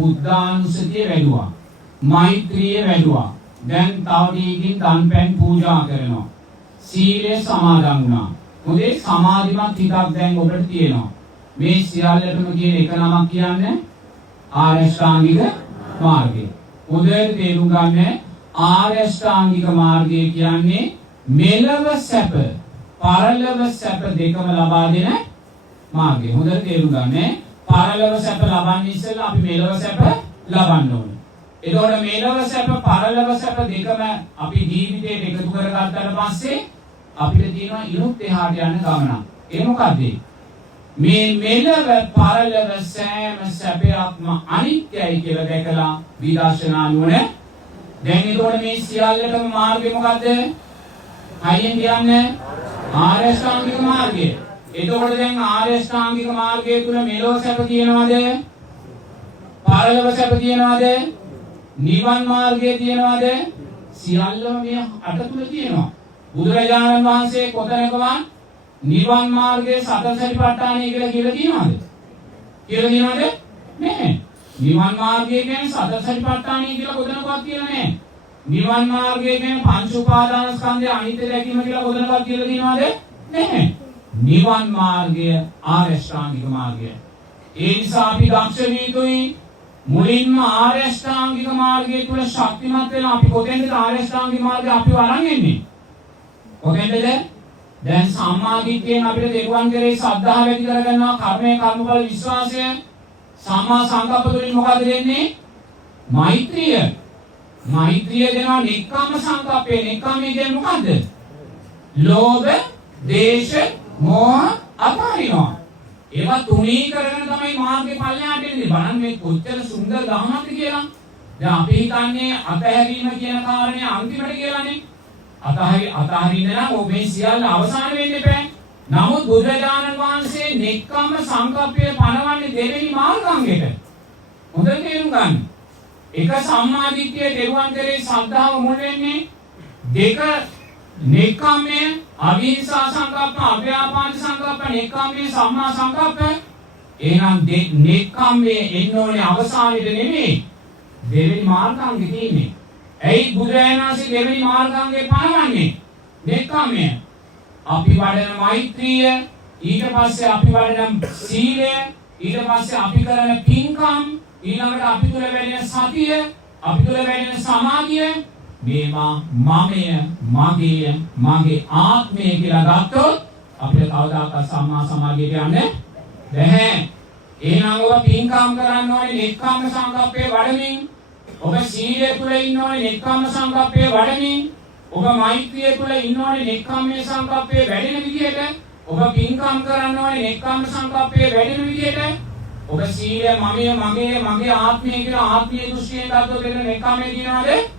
බුද්ධානුස්සතිය වැඩුවා. මෛත්‍රිය වැඩුවා. දැන් තව ටිකකින් දන්පැන් පූජා කරනවා. සීලය සමාදන් වුණා. මොකද සමාධිමත් හිතක් දැන් ඔබට තියෙනවා. මේ සියල්ලටම කියන එක නමක් කියන්නේ ආර්ය ශ්‍රාංගික මාර්ගය. උදේට තේරුම් ගන්න ආර්ය ශ්‍රාංගික මාර්ගය කියන්නේ මෙලව සැප පරලොව සැප දෙකම ලබා දෙන මාර්ගය. හොඳට තේරුම් ගන්න. පරලොව සැප ලබන්න ඉස්සෙල්ලා අපි මෙලව සැප ලබන්න ඕනේ. එතකොට මෙලව සැප පරලොව සැප දෙකම අපි ජීවිතේට එකතු කරගත්තාට පස්සේ අපිට තියෙනවා ඉනුත් එහාට යන ගමනක්. ඒ මොකද්ද? මේ මෙලව පරලොව සෑම සැපයක්ම අනිත්‍යයි කියලා දැකලා විදර්ශනා නුවණ. දැන් එතකොට මේ සියල්ලටම මාර්ගය මොකද්ද? හයියෙන් කියන්නේ ආර්ය ශ්‍රාංගික මාර්ගය. එතකොට දැන් ආර්ය ශ්‍රාංගික මාර්ගය තුල මෙලොව සැප තියෙනවද? පරලොව සැප තියෙනවද? නිවන් මාර්ගය තියෙනවද? සියල්ලම මේ අට තුල තියෙනවා. බුදුරජාණන් වහන්සේ කොතැනකවත් නිවන් මාර්ගයේ සතර සතිපට්ඨානය කියලා තියෙනවද? තියෙනවද? නැහැ. නිවන් මාර්ගය කියන්නේ සතර සතිපට්ඨානය කියලා කොතැනකවත් කියලා නැහැ. නිවන් මාර්ගය කියන්නේ පංච උපාදාන ස්කන්ධය අනිත්‍ය දැකීම කියලා කොතැනකවත් කියලා තියෙනවද? නැහැ. නිවන් මාර්ගය ආර්ය ශ්‍රාංගික මාර්ගය. ඒ නිසා අපි දක්ෂ විය යුතුයි. මුලින්ම ආර්ය ශ්‍රාංගික මාර්ගය තුල ශක්තිමත් වෙලා අපි කොතෙන්ද ආර්ය ශ්‍රාංගික මාර්ගය අපිව අරන් එන්නේ? කොතෙන්ද? දැන් සම්මා දිට්ඨියෙන් අපිට දෙවියන් කෙරෙහි ශ්‍රද්ධාව ඇති කරගන්නවා. කර්මයේ කර්මඵල විශ්වාසය. සම්මා සංකප්ප තුලින් මොකද දෙන්නේ? මෛත්‍රිය. මෛත්‍රිය දෙනවා නික්කම්ම සංකප්පේ. නික්කම්ම කියන්නේ මොකද්ද? ලෝභ, දේශ, මෝහ අපාරිනවා. ඒවා තුනී කරගෙන තමයි මාර්ගේ පල්ලෙහාට එන්නේ. බලන්න මේ කොච්චර සුන්දර ධර්මයක් කියලා. දැන් අපි හිතන්නේ අතහැරීම කියන කාරණේ අන්තිමට කියලානේ. අතහරින්න නම් ඔබේ සියල්ල අවසාන වෙන්න එපා. නමුත් බුදුරජාණන් වහන්සේ නෙක්ඛම්ම සංකප්පය පනවන්නේ දෙවෙනි මාර්ගාංගයට. හොඳට තේරුම් ගන්න. එක සම්මා දිට්ඨිය දෙවියන් කෙරෙහි ශ්‍රද්ධාව මුල් වෙන්නේ. දෙක නෙක්ඛම්මය අවිහිංසා සංකප්ප අව්‍යාපාද සංකප්ප නෙක්ඛම්මය සම්මා සංකප්ප. එහෙනම් නෙක්ඛම්මයේ එන්න ඕනේ අවසානෙට නෙමෙයි. දෙවෙනි මාර්ගාංගෙ තියෙන්නේ. ඇයි බුදුරජාණන් වහන්සේ දෙවෙනි මාර්ගාංගේ පනවන්නේ? නෙක්ඛම්මය. අපි වඩන මෛත්‍රිය, ඊට පස්සේ අපි වඩන සීලය, ඊට පස්සේ අපි කරන පින්කම්, ඊළඟට අපි තුල වැඩෙන සතිය, අපි තුල වැඩෙන සමාධිය, මේවා මමය, මගේ ආත්මය කියලා ගත්තොත් අපිට කවදාකවත් සම්මා සමාධියට යන්නේ නැහැ. එහෙනම් ඔබ පින්කම් කරන්න ඕනේ නෙක්ඛම්ම සංකප්පේ වඩමින්. ඔබ සීලය තුල ඉන්න ඕනේ නෙක්ඛම්ම සංකප්පේ වඩමින්. ඔබ මෛත්‍රිය තුල ඉන්න ඕනේ නෙක්ඛම්මේ සංකප්පේ වැඩෙන විදිහට. ඔබ පින්කම් කරන්න ඕනේ නෙක්ඛම්ම සංකප්පේ වැඩෙන විදිහට. ඔබ සීලය මගේ ආත්මය කියලා ආත්මීය දෘෂ්ටියෙන් ගත්තොත් එන්න නෙක්ඛම්මේ කියනවාද?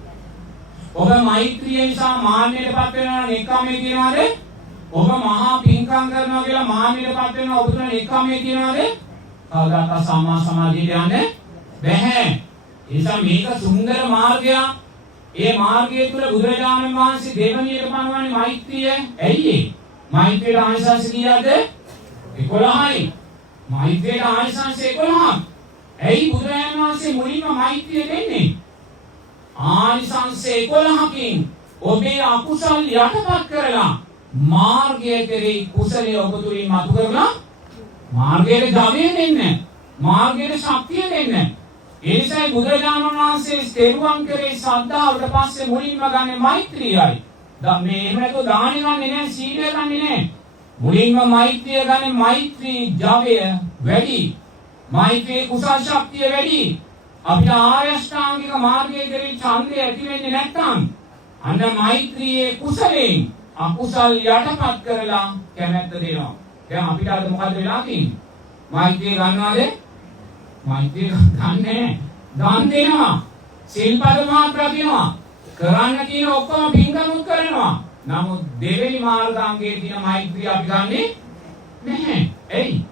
ඔබ මෛත්‍රිය නිසා මාන්නයටපත් වෙනවා නෙක්ඛම්මේ කියනවාද? ඔබ මහා පින්කම් කරනවා කියලා මාන්නයටපත් වෙනවා ඔබ තුන නෙක්ඛම්මේ කියනවාද? කවදාකවත් සම්මා සමාධියට යන්නේ බැහැ. ඒ නිසා මේක සුන්දර මාර්ගයක්. ඒ මාර්ගය තුල බුදුරජාණන් වහන්සේ දෙවණියට පනවන්නේ මෛත්‍රිය. ඇයි ඒ? මෛත්‍රියට ආනිසංස කීයද? 11යි. මෛත්‍රියට ආනිසංස 11ක්. ඇයි බුදුරජාණන් වහන්සේ මුලින්ම මෛත්‍රිය දෙන්නේ? ආනිසංස 11කින් ඔබේ අකුසල් යටපත් කරලා මාර්ගය කෙරෙහි කුසලයේ ඔබ තුලින් මතු කරලා මාර්ගයට ධර්මය දෙන්න. මාර්ගයට ශක්තිය දෙන්න. ඒ නිසා බුදුරජාණන් වහන්සේ ස්තේරුවන් කරේ ශ්‍රද්ධාවට පස්සේ මුලින්ම ගන්නේ මෛත්‍රියයි. මේ එහෙම නැතුව දාන ගන්නේ නැහැ, සීලය ගන්නේ නැහැ. මුලින්ම මෛත්‍රිය ගන්නේ. මෛත්‍රී ජවය වැඩි. මෛත්‍රී කුසල ශක්තිය වැඩි. අපිට ආර්ය ශ්‍රාංගික මාර්ගයේ කෙරෙහි ඡන්දය ඇති වෙන්නේ නැත්නම් අන්න මෛත්‍රියේ කුසලයෙන් අකුසල් යටපත් කරලා කැමැත්ත දෙනවා. දැන් අපිට අද මොකද වෙලා තියෙන්නේ? මෛත්‍රිය ගන්නවද? මෛත්‍රිය ගන්නෑ. දන් දෙනවා. සිල්පද මාත්‍ර දිනවා. කරන්න කියන ඔක්කොම පින්කමුත් කරනවා. නමුත් දෙවෙනි මාර්ගාංගයේ තියෙන මෛත්‍රිය අපි ගන්නෙ නැහැ. ඇයි?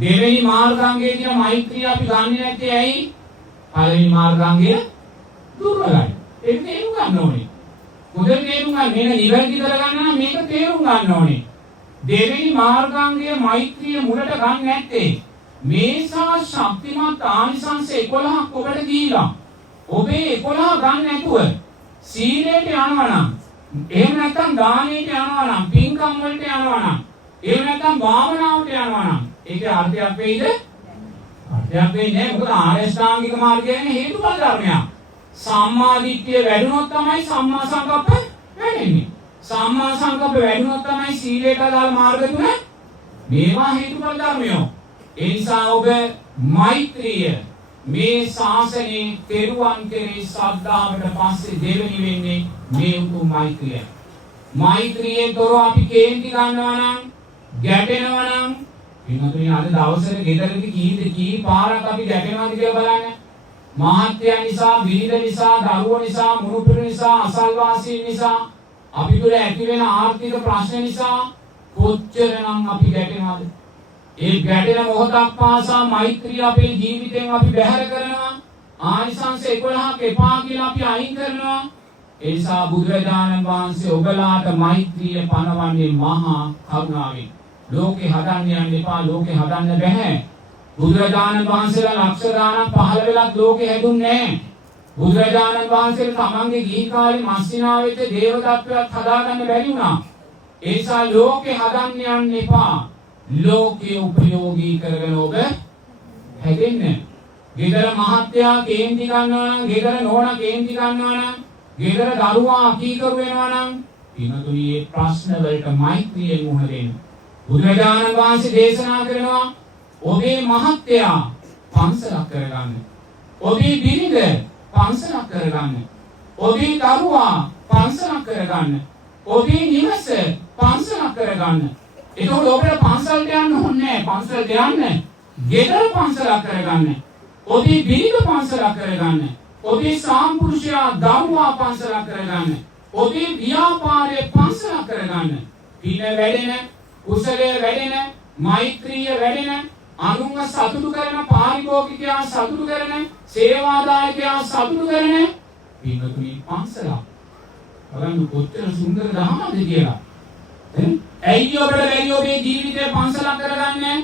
දෙවෙනි මාර්ගාංගයේ තියෙන මෛත්‍රිය අපි ගන්නෙ නැත්තේ ඇයි? පළවෙනි මාර්ගාංගය දුර්වලයි. ඒක තේරුම් ගන්න ඕනේ. හොඳට තේරුම් ගන්න. මේක නිවැරදි කරගන්න නම් මේක තේරුම් ගන්න ඕනේ. දෙවෙනි මාර්ගාංගයේ මෛත්‍රිය මුලට ගන්න නැත්තේ මේසා ශක්තිමත් ආනිසංස 11ක් ඔබට දීලා ඔබේ 11 ගන්න නැතුව සීලයට යනවා නම් එහෙම නැත්නම් දානයට යනවා නම් පින්කම් වලට යනවා නම් එහෙම නැත්නම් භාවනාවට යනවා නම් ඒකේ අර්ථයක් වෙයිද? අර්ථයක් වෙන්නේ නැහැ. මොකද ආරෂ්ඨාංගික මාර්ගය කියන්නේ හේතුඵල ධර්මයක්. සම්මා දිට්ඨිය වැඩුණොත් තමයි සම්මා සංකප්ප වැඩෙන්නේ. සම්මා සංකප්ප වැඩුණොත් තමයි සීලයට අදාළ මාර්ග තුන මේවා හේතුඵල ධර්මයෝ. ඒ නිසා ඔබ මෛත්‍රිය මේ ශාසනයේ තෙරුවන් කෙරෙහි ශ්‍රද්ධාවට පස්සේ දෙවෙනි වෙන්නේ මේ උතුම් මෛත්‍රිය. මෛත්‍රියෙන් තොරව අපි කේන්ති ගන්නවා නම් ගැටෙනවා නම් පින්වතුනි අද දවසේ ගෙදරදී කී පාරක් අපි ගැටෙනවද කියලා බලන්න. මහත්යන් නිසා, විවිධ නිසා, දරුවෝ නිසා, මුණුපුරු නිසා, අසල්වාසීන් නිසා අපි තුළ ඇති වෙන ආර්ථික ප්‍රශ්න නිසා කොච්චරනම් අපි ගැටෙනවද? ඒ ගැටෙන මොහොතක් පාසා මෛත්‍රිය අපේ ජීවිතෙන් අපි බැහැර කරනවා. ආනිසංස 11ක් එපා කියලා අපි අයින් කරනවා. ඒ නිසා බුදුරජාණන් වහන්සේ ඔබලාට මෛත්‍රිය පනවන්නේ මහා කරුණාවෙන්. ලෝකේ හදන්න යන්න එපා. ලෝකේ හදන්න බෑ. බුදුරජාණන් වහන්සේලා ලක්ෂ ගාණක් පහළ වෙලත් ලෝකේ හැදුන්නේ නැහැ. බුදුරජාණන් වහන්සේ තමන්ගේ ගිහි කාලේ මස්සිනා වෙච්ච දේවදත්තවත් හදාගන්න බැරි වුණා. ඒ නිසා ලෝකේ හදන්න යන්න එපා. ලෝකයේ උපයෝගී කරගෙන ඔබ හැදෙන්න. ගෙදර මහත්තයා කේන්ති ගන්නවා නම්, ගෙදර නෝනා කේන්ති ගන්නවා නම්, ගෙදර දරුවා අකීකරු වෙනවා නම් පින්තුනි මේ ප්‍රශ්න වලට මෛත්‍රියෙන් මුහුණ දෙන්න. බුදුරජාණන් වහන්සේ දේශනා කරනවා ඔබේ මහත්තයා පන්සලක් කරගන්න. ඔබේ බිරිඳ පන්සලක් කරගන්න. ඔබේ දරුවා පන්සලක් කරගන්න. ඔබේ නිවස පන්සලක් කරගන්න. එතකොට ඔබට පන්සලට යන්න ඕනේ නැහැ. පන්සලට යන්න. ගෙදර පන්සලක් කරගන්න. ඔබේ බිරිඳ පන්සලක් කරගන්න. ඔබේ සාම්පුරුෂයා දරුවා පන්සලක් කරගන්න. ඔබේ ව්‍යාපාරයේ පන්සලක් කරගන්න. පින වැඩෙන, කුසලයේ වැඩෙන, මෛත්‍රිය වැඩෙන, අනුන්ව සතුටු කරන, පාරිභෝගිකයා සතුටු කරන, සේවාදායකයා සතුටු කරන පින්තුනි පන්සලක්. බලන්න කොච්චර සුන්දර දහමක්ද කියලා. ඇයි ඔබට බැරි ඔබේ ජීවිතේ පන්සලක් කරගන්නේ?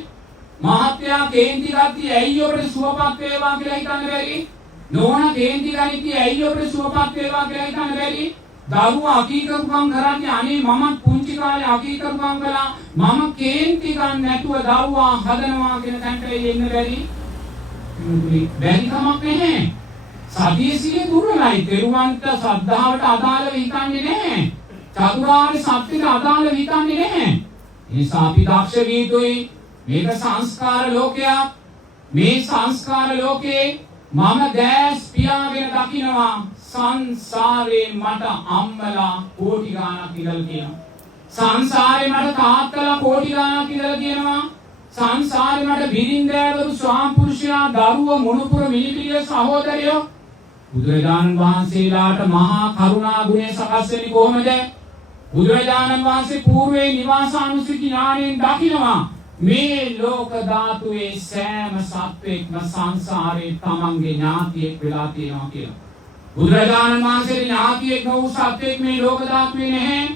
මහත්යා කේන්ති ගත්තී ඇයි ඔබට සුවපත් වේවා කියලා හිතන්න බැරි? නෝනා කේන්ති ගනිද්දී ඇයි ඔබට සුවපත් වේවා කියලා හිතන්න බැරි? දරුවා අකීකරුකම් කරන්නේ අනේ මමත් පුංචි කාලේ අකීකරුකම් කළා මම කේන්ති ගන්න නැතුව දරුවා හදනවා කියන තැනට එන්න බැරි? බැරි කමක් නැහැ. සතියේ දුර්වලයි. තෙරුවන්ට ශ්‍රද්ධාවට අදාළව හිතන්නේ නැහැ. චතුරාර්ය සත්‍යෙට අදාළව හිතන්නේ නැහැ. ඒ නිසා අපි දක්ෂ විය යුතුයි. මේක සංස්කාර ලෝකයක්. මේ සංස්කාර ලෝකේ මම දැස් පියාගෙන දකින්නවා සංසාරේ මට අම්මලා කෝටි ගාණක් ඉඳලා තියෙනවා. සංසාරේ මට තාත්තලා කෝටි ගාණක් ඉඳලා තියෙනවා. සංසාරේ මට බිරින්දෑවරු ස්වාමිපුරුෂයා දරුවෝ මොනුපුර මිනිපිරිය සහෝදරයෝ. බුදුරජාණන් වහන්සේලාට මහා කරුණා ගුණය සකස් වෙන්නේ කොහොමද? බුදුරජාණන් වහන්සේ పూర్වේ නිවාසානුසුචි ඥාණයෙන් දකිනවා මේ ලෝක ධාතුවේ සෑම සත්වෙක්ම සංසාරේ තමන්ගේ ඥාතියෙක් වෙලා තියෙනවා කියලා. බුදුරජාණන් වහන්සේ ඥාතියෙක් වූ සත්වෙක් මේ ලෝක ධාතුවේ නැහැ.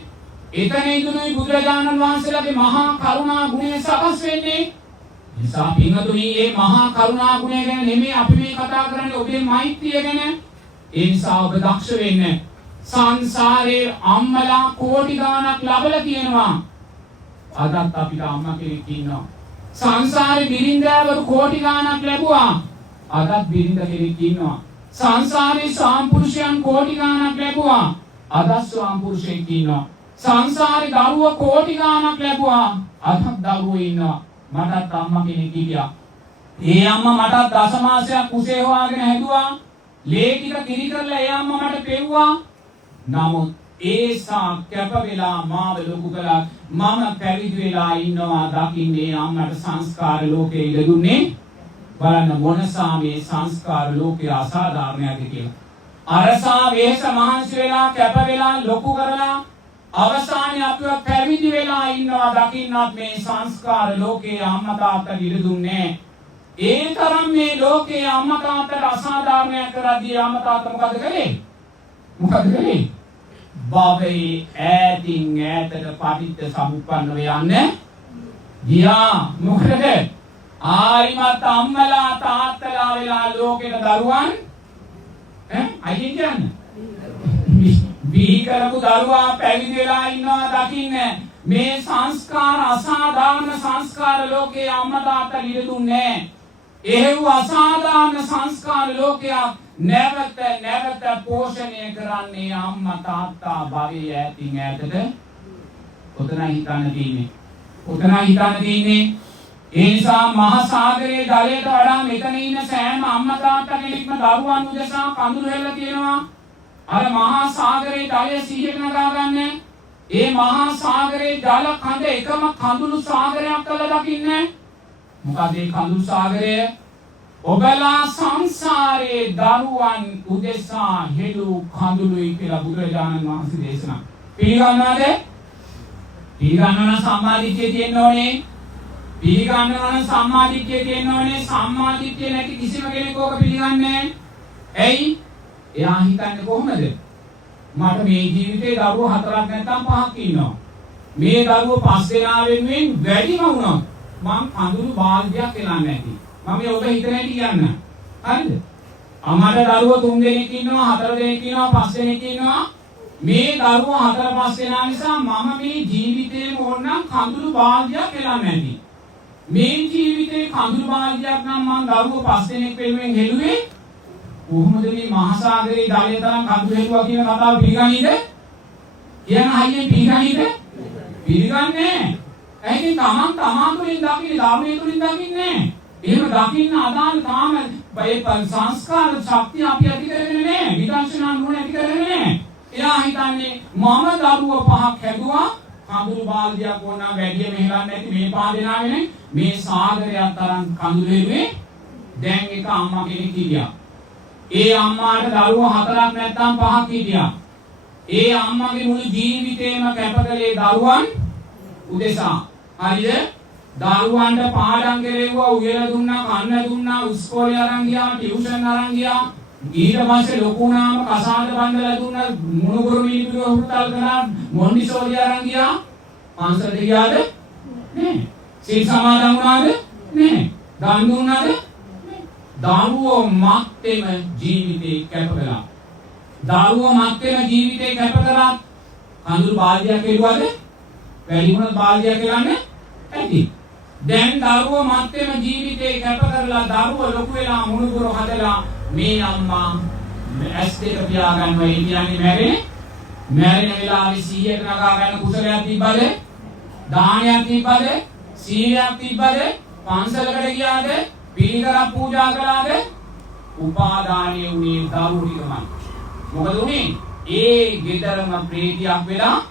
එතන ඉදුණුයි බුදුරජාණන් වහන්සේලාගේ මහා කරුණා ගුණය සකස් වෙන්නේ. නිසා පින්වතුනි මේ මහා කරුණා ගුණය ගැන නෙමෙයි අපි මේ කතා කරන්නේ ඔබේ මෛත්‍රිය ගැන. ඒ නිසා ඔබ දක්ෂ වෙන්න. සංසාරේ අම්මලා කෝටි ගාණක් ලබලා තියෙනවා. අදත් අපිට අම්මා කෙනෙක් ඉන්නවා. සංසාරේ බිරින්දෑවරු කෝටි ගාණක් ලැබුවා. අදත් බිරින්ද කෙනෙක් ඉන්නවා. සංසාරේ සාම්පුරුෂයන් කෝටි ගාණක් ලැබුවා. අදත් සාම්පුරුෂයෙක් ඉන්නවා. සංසාරේ දරුවෝ කෝටි ගාණක් ලැබුවා. අදත් දරුවෝ ඉන්නවා. මටත් අම්මා කෙනෙක් හිටියා. ඒ අම්මා මටත් දසමාසයක් කුසේ හොයාගෙන හැදුවා. ලේ ටික කිරි කරලා ඒ අම්මා මට පෙව්වා. නමුත් ඒසා කැප වෙලා මාව ලොකු කළා. මම පැවිදි වෙලා ඉන්නවා දකින්නේ අම්මට සංස්කාර ලෝකේ ඉලදුන්නේ. බලන්න මොනසා මේ සංස්කාර ලෝකේ අසාධාරණයක්ද කියලා. අරසා වේස මහන්සි වෙලා කැප වෙලා ලොකු කරලා අවසානයේ අපිව පැවිදි වෙලා ඉන්නවා දකින්නත් මේ සංස්කාර ලෝකේ අම්මා තාත්තා ඉලදුන්නේ. ඒ තරම් මේ ලෝකේ අම්මා තාත්තට අසාධාරණයක් කරද්දී අම්මා තාත්තා මොකද කළේ? මොකද කළේ? බබේ ඈතින් ඈතට පටිච්ච සමුප්පන්නව යන්නේ ගියා. මොකද ආයිමත් අම්මලා තාත්තලා වෙලා ලෝකෙට දරුවන් අයියෙන් කියන්නේ බිහි කරපු දරුවා පැවිදි වෙලා ඉන්නවා දකින්න මේ සංස්කාර අසාධාරණ සංස්කාර ලෝකේ අම්මා තාත්තා ඉර දුන්නේ එහෙව් අසාධාරණ සංස්කාර ලෝකයක් නැවත පෝෂණය කරන්නේ අම්මා තාත්තා භවයේ ඈතින් ඈතට උතන හිතන්න තියෙන්නේ ඒ නිසා මහා සාගරයේ ජලයට වඩා මෙතන ඉන්න සෑම අම්මා තාත්තා කෙනෙක්ම දරුවන් උදෙසා කඳුළු හෙල්ල තියෙනවා අර මහා සාගරයේ ජලය සිහියට නගා ගන්න ඒ මහා සාගරයේ ජල කඳ එකම කඳුළු සාගරයක් කියලා දකින්නේ මොකද ඒ කඳුළු සාගරය ඔබලා සංසාරේ දරුවන් උදෙසා හෙළු කඳුළුයි කියලා බුදුරජාණන් වහන්සේ දේශනා පිළිගන්නවද? පිළිගන්නවන සම්මාදිට්ඨිය තියෙන්න ඕනේ. පිළිගන්නවන සම්මාදිට්ඨිය තියෙන්න ඕනේ. සම්මාදිට්ඨිය නැති කිසිම කෙනෙක් ඕක පිළිගන්නේ නැහැ. ඇයි? එයා හිතන්නේ කොහොමද? මට මේ ජීවිතේ දරුවෝ 4ක් නැත්නම් 5ක් ඉන්නවා. මේ දරුවෝ 5 දෙනා වෙනුවෙන් වැඩිම වුණා. මං කඳුළු බාල්දියක් එලන්නේ නැති. මම ඔබ හිතන හැටි කියන්න. හරිද? අමර දරුවෝ 3 දෙනෙක් ඉන්නවා, 4 දෙනෙක් ඉන්නවා, 5 දෙනෙක් ඉන්නවා. මේ දරුවෝ 4-5 දෙනා නිසා මම මේ ජීවිතේම ඕනනම් කඳුළු බාල්දියක් එලන්නේ නැති. මේ ජීවිතේ කඳුළු බාල්දියක් නම් මං දරුවෝ 5 දෙනෙක් වෙනුවෙන් හෙළුවේ කොහොමද මේ මහා සාගරේ ජලය තරම් කඳුළු හෙළුවා කියන කතාව පිළිගන්නේද? කියන අයියෙන් පිළිගන්නේද? පිළිගන්නේ නැහැ. ඇයි තමන් තුලින් දකින්නේ ධර්මයේ තුලින් දකින්නේ එහෙම දකින්න අදාළ තාම මේ සංස්කාර ශක්තිය අපි ඇති කරගෙන නැහැ විදර්ශනා නුවණ ඇති කරගෙන නැහැ එයා හිතන්නේ මම දරුව 5ක් හැදුවා කඳුළු බාල්දියක් ඕන වැඩි මෙහෙලන්නේ නැති මේ පාදේනාගෙන මේ සාගරයක් තරම් කඳුළු හෙළුවේ දැන් එක අම්මා කෙනෙක් හිටියා ඒ අම්මාට දරුවෝ 4ක් නැත්නම් 5ක් හිටියා ඒ අම්මාගේ මුළු ජීවිතේම කැපකලේ දරුවන් උදෙසා හරිද? දරුවන්ට පාඩම් කෙරෙව්වා, උයලා දුන්නා, කන්න දුන්නා, ඉස්කෝලේ අරන් ගියා, ටියුෂන් අරන් ගියා. ඊට පස්සේ ලොකු නාම කසාද බන්දලා දුන්නා, මුණුබුරු මිනිබුරු හුරුතල් කරා, මොන්ඩිසෝරි අරන් ගියා. පන්සලට ගියාද? නෑ. සීල් සමාදන් වුණාද? නෑ. දන් දුන්නාද? නෑ. දරුවෝ මත්තේම ජීවිතේ කැප කළා. දරුවෝ මත්තේම ජීවිතේ කැප කරා. කඳුළු බාල්දියක් එළුවද? වැඩි වුණත් බාල්දියක් එලන්නේ ඇති. දැන් දරුවෝ මත්තේම ජීවිතේ කැප කරලා දරුවෝ ලොකු වෙලා මුණුබුරු හදලා මේ අම්මා ඇස් දෙක පියාගන්නවා ඒ කියන්නේ මැරෙන වෙලාවේ 100ට නගා ගන්න කුසලයක් තිබ්බද? දානයක් තිබ්බද? සීලයක් තිබ්බද? පන්සලකට ගියාද? පිළිකරක් පූජා කළාද? උපාදානිය උනේ දරුවෝ ටිකමයි. මොකද උනේ? ඒ ගෙදරම ප්‍රේතියක් වෙලා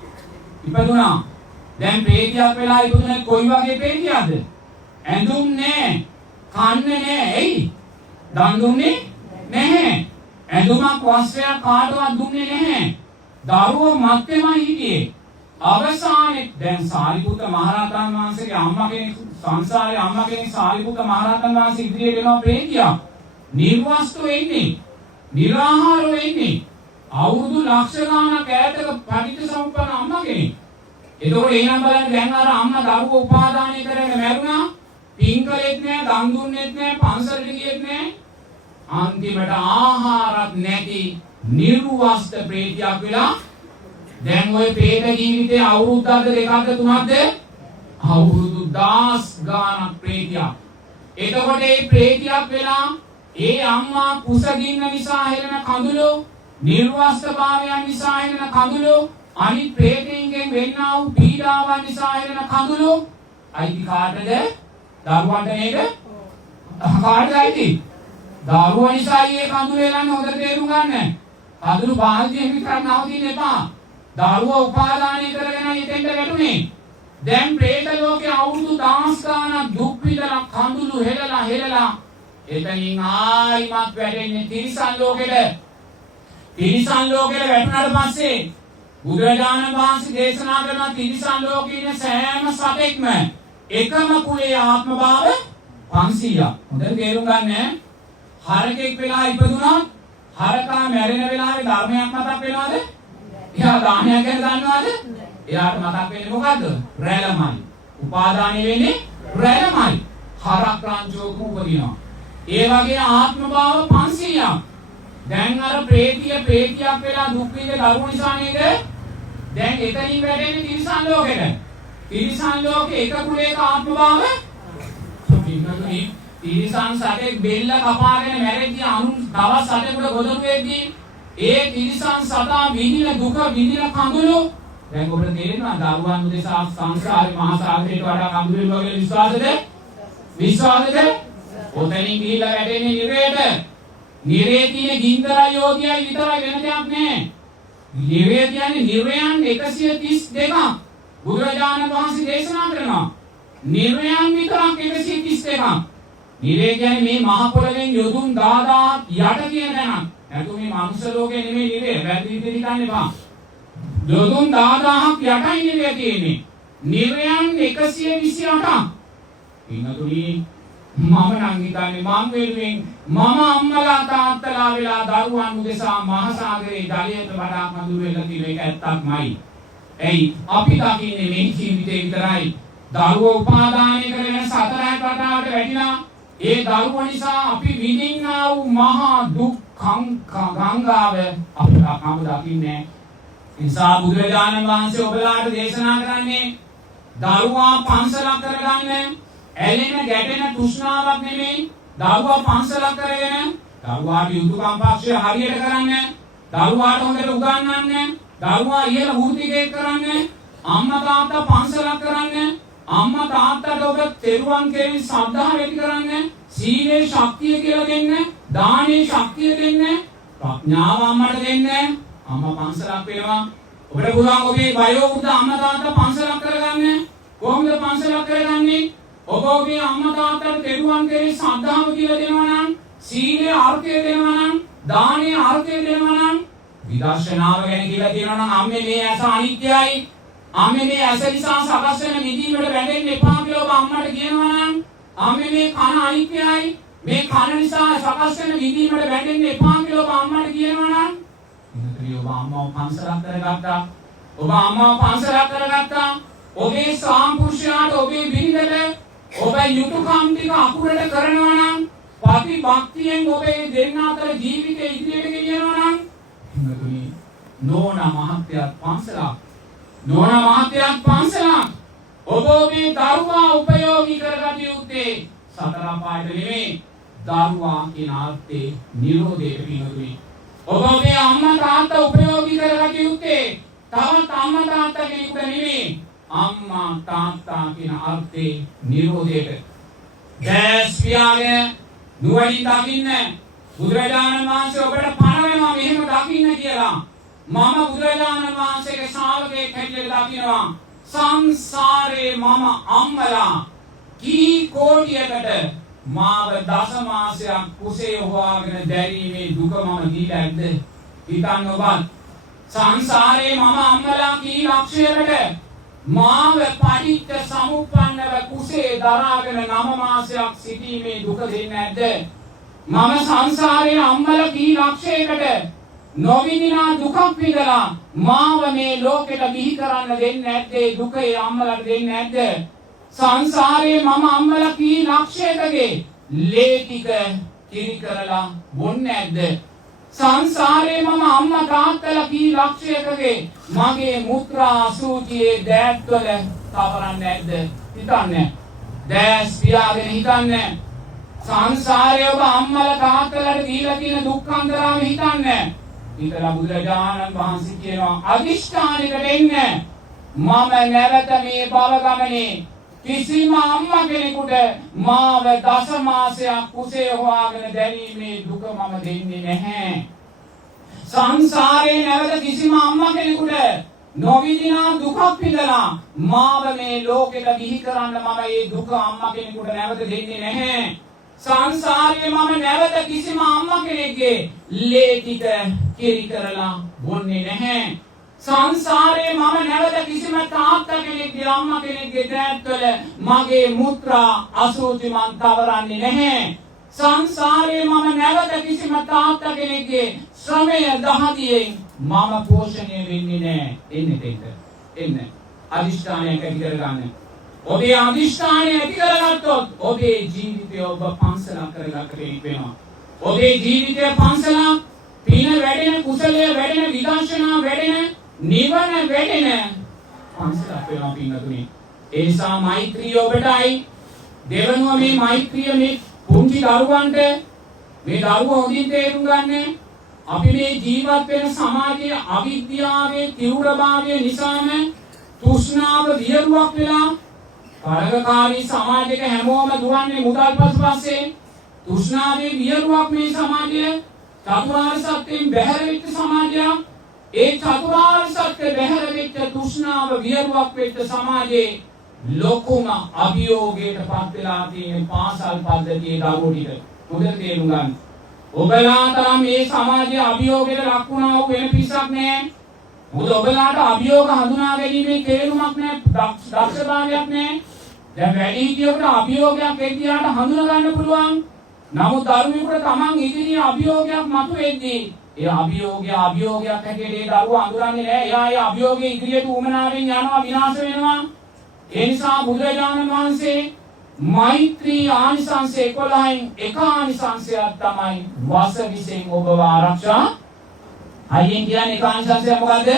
ඉපදුනා. දැන් ප්‍රේතියක් වෙලා ඉපදුනේ කොයි වගේ ප්‍රේතියක්ද? ඇඳුම් නැහැ, කන්නේ නැහැ. එයි. දන් දුන්නේ නැහැ. ඇඳුමක් වස්ත්‍රයක් කාටවත් දුන්නේ නැහැ. දරුවෝ මත්තේමයි හිටියේ. අවසානයේ දැන් සාරිපුත්ත මහරහතන් වහන්සේගේ අම්මා කෙනෙක් සංසාරේ අම්මා කෙනෙක් සාරිපුත්ත මහරහතන් වහන්සේ ඉදිරියට එනවා ප්‍රේතියක්. නිර්වස්තු වෙන්නේ. නිරාහාර වෙන්නේ. අවුරුදු ලක්ෂ ගාණක් ඈතක පටිච්චසමුප්පන්න අම්මා කෙනෙක්. එතකොට එහෙනම් බලන්න දැන් අර අම්මා දරුවෝ උපාදානය කරගෙන මැරුණා. පින්කලෙත් නෑ, දන් දුන්නෙත් නෑ, පන්සලට ගියෙත් නෑ. අන්තිමට ආහාරත් නැති නිර්වස්ත ප්‍රේතියක් වෙලා දැන් ওই ප්‍රේත ජීවිතේ අවුරුද්දක්ද දෙකක්ද තුනක්ද? අවුරුදු 10 ගාණක් ප්‍රේතියක්. එතකොට මේ ප්‍රේතියක් වෙලා ඒ අම්මා කුසගින්න නිසා හෙළන කඳුළු, නිර්වස්ත භාවයන් නිසා හෙළන කඳුළු, අනිත් ප්‍රේතයන්ගෙන් වෙන්නා වූ පීඩාවන් නිසා හෙළන කඳුළු අයිති කාටද? දරුවන්ට නේද? කාටද අයිති? දරුවා නිසා මේ කඳුළු එලන්නේ හොඳට තේරුම් ගන්න. කඳුළු බාල්දියෙන් විතරක් නවතින්න එපා. දරුවා උපාදානය කරගෙන ඉතින්ද වැටුනේ. දැන් ප්‍රේත ලෝකේ අවුරුදු 10 ගාණක් දුක් විඳලා කඳුළු හෙලලා එතනින් ආයිමත් වැටෙන්නේ තිරිසන් ලෝකෙට. තිරිසන් ලෝකෙට වැටුණාට පස්සේ බුදුරජාණන් වහන්සේ දේශනා කරන තිරිසන් ලෝකේ ඉන්න සෑම සතෙක්ම එකම කුලයේ ආත්ම භාව 500ක්. හොඳට තේරුම් ගන්න. හරකෙක් වෙලා ඉපදුනොත් හරකා මැරෙන වෙලාවේ ධර්මයක් මතක් වෙනවද? එයා දානයක් ගැන දන්නවද? එයාට මතක් වෙන්නේ මොකද්ද? රැළමයි. උපාදානිය වෙන්නේ රැළමයි. හරක් රංචුවක උපදිනවා. ඒ වගේ ආත්ම භාව 500ක්. දැන් අර ප්‍රේතියක් වෙලා දුක් විඳ දරුවෝ නිසා නේද? දැන් එතනින් වැටෙන්නේ තිරිසන් ලෝකෙට. තිරිසන් ලෝකේ එක කුලයක ආත්ම භාව පින්නතුනි තිරිසන් සතෙක් බෙල්ල කපාගෙන මැරෙද්දී අනුන් දවස් 8කට ගොදුරු වෙද්දී ඒ තිරිසන් සතා විඳින දුක විඳින කඳුළු දැන් ඔබට තේරෙනවා දරුවන් උදෙසා සංසාරේ මහා සාගරයට වඩා කඳුළු වගේ විශ්වාසද? ඔතනින් ගිහිල්ලා වැටෙන්නේ නිරේට. නිරේ තියෙන ගින්දරයි යෝධියයි විතරයි වෙන දෙයක් නෑ. නිරේ කියන්නේ නිරයන් 132ක්. බුදුරජාණන් වහන්සේ දේශනා කරනවා. නිරයන් විතරක් 132ක්. නිරේ කියන්නේ මේ මහ පොළවෙන් යොදුන් 10000ක් යට කියන තැනක්. නැතු මේ මනුෂ්‍ය ලෝකේ නෙමෙයි නිරේ. වැරදි විදිහට හිතන්න එපා. යොදුන් 10000ක් යටයි නිරේ තියෙන්නේ. නිරයන් 128ක්. ඉන්නතුනි මම නම් හිතන්නේ මම වෙනුවෙන් මම අම්මලා තාත්තලා වෙලා දරුවන් උදෙසා මහ සාගරේ ජලයට වඩා කඳුළු වෙලා තියෙන එක ඇත්තක්මයි. එයි අපි දකින්නේ මේ ජීවිතේ විතරයි. දරුවෝ උපාදානය කරගෙන සතරයි කතාවට වැටිලා ඒ දරුවෝ නිසා අපි විඳින්නා වූ මහා දුක් ගංගාව අපිට දකින්නේ. නිසා බුදුරජාණන් වහන්සේ ඔබලාට දේශනා කරන්නේ දරුවා පන්සලක් කරගන්න ඇලෙන ගැටෙන තෘෂ්ණාවක් නෙමෙයි. දරුවා පන්සලක් කරගෙන දරුවාට යුතුයකම් පක්ෂය හරියට කරන්න, දරුවාට හොඳට උගන්වන්න, දරුවා ඉහළ වෘත්තිකයක් කරන්න, අම්මා තාත්තා පන්සලක් කරන්න, අම්මා තාත්තට ඔබ තෙරුවන් කෙරෙහි ශ්‍රද්ධාව ඇති කරන්න, සීලේ ශක්තිය කියලා දෙන්න, දානේ ශක්තිය දෙන්න, ප්‍රඥාව අම්මට දෙන්න. අම්මා පන්සලක් වෙනවා. ඔබට පුළුවන් ඔබේ වයෝ වෘද්ධ අම්මා තාත්තා පන්සලක් කරගන්න. කොහොමද පන්සලක් කරගන්නේ? ඔබ ඔබේ අම්මා තාත්තට තෙරුවන් කෙරෙහි ශ්‍රද්ධාව කියලා දෙනවා නම්, සීලේ අර්ථය දෙනවා නම්, දානේ අර්ථය දෙනවා නම්, විදර්ශනාව ගැන කියලා දෙනවා නම් අම්මේ මේ ඇස අනිත්‍යයි. අම්මේ මේ ඇස නිසා සකස් වෙන නිදීමට වැටෙන්න එපා කියලා ඔබ අම්මට කියනවා නම්, අම්මේ මේ කන අනිත්‍යයි. මේ කන නිසා සකස් වෙන නිදීමට වැටෙන්න එපා කියලා ඔබ අම්මට කියනවා නම්, ඉතින් ඔබ අම්මව පන්සලක් කරගත්තා. ඔබ අම්මව පන්සලක් කරගත්තා. ඔබේ සාම්පුරුෂයාට ඔබේ බිරිඳට ඔබ යුතුයකම් ටික අකුරට කරනවා නම්, ප්‍රතිභක්තියෙන් ඔබේ දෙන්න අතර ජීවිතේ ඉදිරියට ගෙනියනවා නම්, එන්නතුනි නෝනා මහත්තයාත් පන්සලක්. නෝනා මහත්තයාත් පන්සලක්. ඔබ ඔබේ දරුවා උපයෝගී කරගත යුත්තේ සතර පායට නෙමෙයි. දරුවා කියන අර්ථේ නිරෝධයට පිනොදුයි. ඔබ ඔබේ අම්මා තාත්තා උපයෝගී කරගත යුත්තේ තවත් අම්මා තාත්තා කෙනෙකුට නෙමෙයි. අම්මා තාත්තා කියන අර්ථේ නිරෝධයට. දැස් පියාගෙන නුවණින් දකින්න. බුදුරජාණන් වහන්සේ ඔබට පණ වෙනවා මෙහෙම දකින්න කියලා. මම බුදුරජාණන් වහන්සේගේ ශ්‍රාවකයෙක් හැටියට දකිනවා. සංසාරේ මම අම්මලා කී කෝටියකට මාව දස මාසයක් කුසේ හොවාගෙන දැරීමේ දුක මම දීලා ඇද්ද? හිතන්න ඔබත්. සංසාරේ මම අම්මලා කී ලක්ෂයකට මාව පටිච්ච සමුප්පන්නව කුසේ දරාගෙන 9 මාසයක් සිටීමේ දුක දෙන්නේ නැද්ද? මම සංසාරේ අම්මලා කී ලක්ෂයකට නොවිඳිනා දුකක් විඳලා මාව මේ ලෝකෙට බිහි කරන්න දෙන්නේ නැද්ද? දුක ඒ අම්මලාට දෙන්නේ නැද්ද? සංසාරේ මම අම්මලා කී ලක්ෂයකගේ ලේ ටික කිරි කරලා බොන්නේ නැද්ද? සංසාරේ මම අම්මා තාත්තලා කී ලක්ෂයකගේ මගේ මුත්‍රා අසුචියේ දෑත්වල තවරන්නේ නැද්ද? හිතන්නේ. දැස් පියාගෙන හිතන්නේ. සංසාරේ ඔබ අම්මලා තාත්තලාට දීලා තියෙන දුක්ඛන්දරාම හිතන්නේ. හිතලා බුදුරජාණන් වහන්සේ කියනවා අදිෂ්ඨානෙකට එන්න. මම නැවත මේ භව ගමනේ කිසිම අම්මා කෙනෙකුට මාව දස මාසයක් කුසේ හොවාගෙන දැරීමේ දුක මම දෙන්නේ නැහැ. සංසාරේ නැවත කිසිම අම්මා කෙනෙකුට නොවිඳිනා දුකක් විඳලා මාව මේ ලෝකෙට බිහි කරන්න මම මේ දුක අම්මා කෙනෙකුට නැවත දෙන්නේ නැහැ. සංසාරේ මම නැවත කිසිම අම්මා කෙනෙක්ගේ ලේ ටික කිරි කරලා බොන්නේ නැහැ. සංසාරේ මම නැවත කිසිම තාත්තා කෙනෙක්ගේ අම්මා කෙනෙක්ගේ දෑත්වල මගේ මුත්‍රා අසුචි මන් තවරන්නේ නැහැ. සංසාරේ මම නැවත කිසිම තාත්තා කෙනෙක්ගේ ශ්‍රමය දහදියෙන් මම පෝෂණය වෙන්නේ නැහැ. එන්න අදිෂ්ඨානයක් ඇති කරගන්න. ඔබේ අදිෂ්ඨානය ඇති කරගත්තොත් ඔබේ ජීවිතය ඔබ පන්සලක් කරගන්න කෙනෙක් වෙනවා. ඔබේ ජීවිතය පන්සලක්, පින වැඩෙන, කුසලය වැඩෙන, විදර්ශනා වැඩෙන, නිවන වැඩෙන පන්සලක් වෙනවා පින්නතුනි. ඒ නිසා මෛත්‍රිය ඔබටයි. දෙවනුව මේ මෛත්‍රිය මේ පුංචි දරුවන්ට, මේ දරුවෝ හොඳින් තේරුම් ගන්න. අපි මේ ජීවත් වෙන සමාජයේ අවිද්‍යාවේ තීව්‍රභාවය නිසාම තෘෂ්ණාව වියරුවක් වෙලා තරගකාරී සමාජයක හැමෝම දුවන්නේ මුදල් පස්සේ. තෘෂ්ණාවේ වියරුවක් මේ සමාජය. චතුරාර්ය සත්‍යයෙන් බැහැර වෙච්ච සමාජයක්. ඒ චතුරාර්ය සත්‍ය බැහැර වෙච්ච තෘෂ්ණාව වියරුවක් වෙච්ච සමාජයේ ලොකුම අභියෝගයට පත් වෙලා තියෙන පාසල් පද්ධතියේ දරුවෝ ටික. හොඳට තේරුම් ගන්න. ඔබලා තරම් මේ සමාජයේ අභියෝගයට ලක් වුණා වූ වෙන පිරිසක් නෑ. මොකද ඔබලාට අභියෝග හඳුනා ගැනීමේ තේරුමක් නෑ, දක්ෂතාවයක් නෑ. දැන් වැඩිහිටියෙකුට අභියෝගයක් එක්කියාට හඳුනා ගන්න පුළුවන්. නමුත් දරුවෙකුට තමන් ඉදිරියේ අභියෝගයක් මතුවෙද්දී ඒ අභියෝගයක් හැටියට ඒ දරුවා අඳුරන්නේ නෑ. එයා ඒ අභියෝගයේ ඉදිරියට උමනාවෙන් යනවා, විනාශ වෙනවා. ඒ නිසා බුදුරජාණන් වහන්සේ මෛත්‍රී ආනිසංසය 11න් එක ආනිසංසයක් තමයි වසවිසෙන් ඔබව ආරක්ෂා. අයියෙන් කියන්නේ එක ආනිසංසය මොකද්ද?